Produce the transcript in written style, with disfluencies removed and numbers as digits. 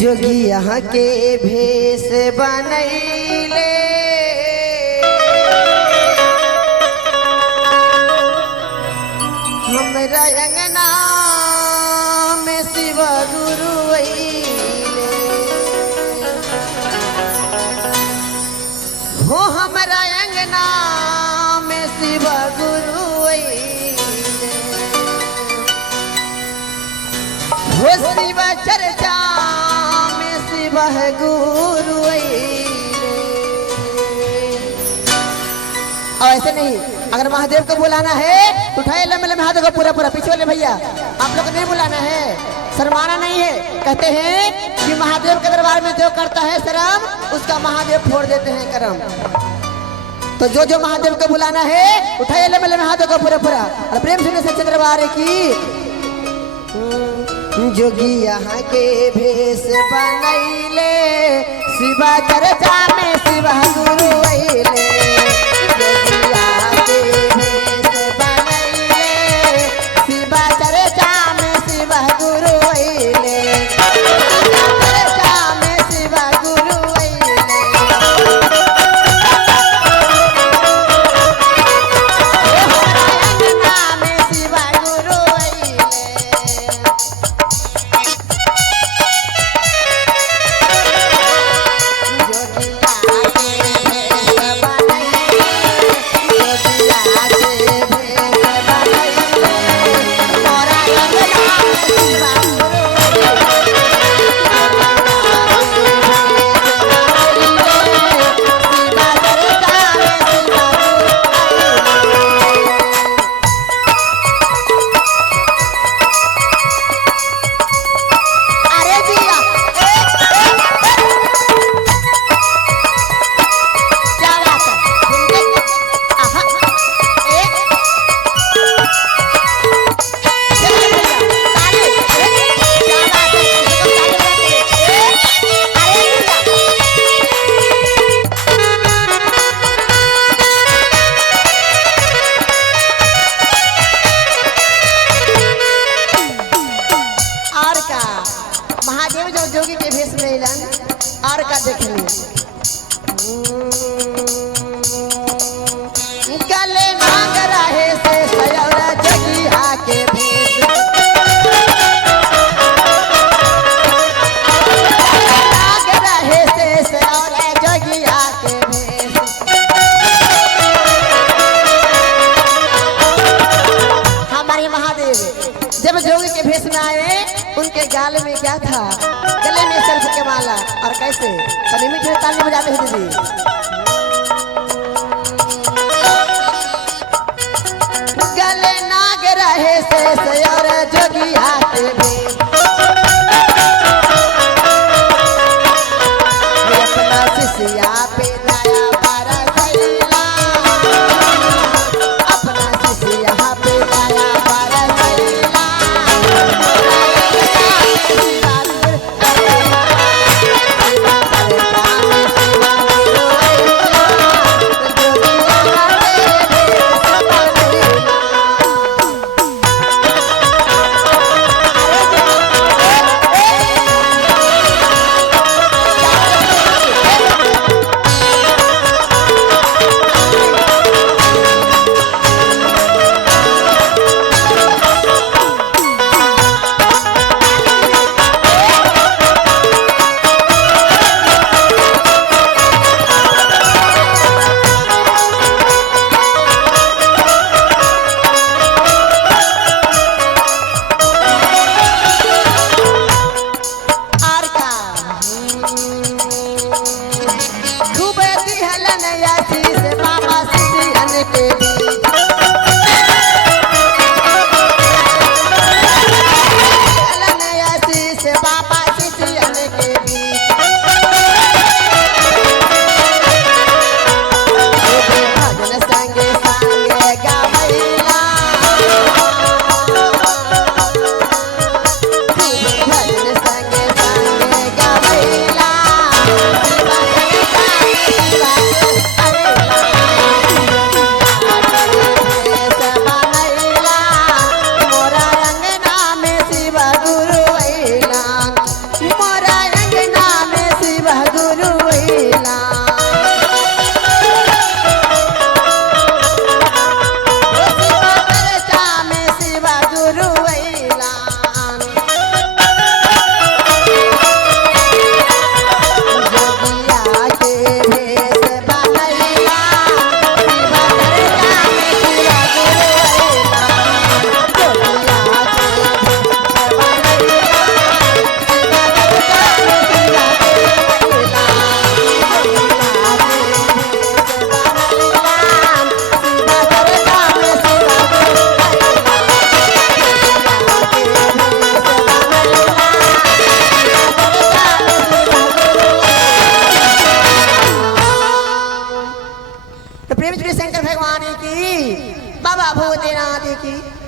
जोगी यहाँ के भेष बनैले हमरा अंगना में शिव गुरु अइले हो हमरा अंगना में शिव गुरु अइले हो शिव चर्चा में शिव गुरु अइले। ऐसे नहीं, अगर महादेव को बुलाना है तो उठाए लम्बे लम्बे हाथों को पूरा पूरा पीछे वाले भैया आप लोग को नहीं बुलाना है, शर्माना नहीं है। कहते हैं कि महादेव के दरबार में जो करता है शर्म उसका महादेव फोड़ देते हैं करम। तो जो जो महादेव को बुलाना है उठाए लम्बे लम्बे हाथों को पूरा पूरा और प्रेम से सच्चे दरबार की। जोगी यहाँ के भेष बनैले शिवा चर्चा में शिव गुरु अइले। महादेव जो जोगी के भेष में अइलन और का देखली गले मांग रहे से सयौरा जगिया के भेष मांग रहे से सयौरा जगिया के भेष। हमारे महादेव जब जोगी के भेष में आए उनके गाल में क्या था, गले में सर्फ के माला और कैसे बड़ी मीठे ताली बजाते हैं दीदी। गले नाग रहे से सयर जोगिया के भेष अपना शिष्या पे दया बरसैला अपना शिष्या पे दया बरसैला। बाबा भूतनाथ की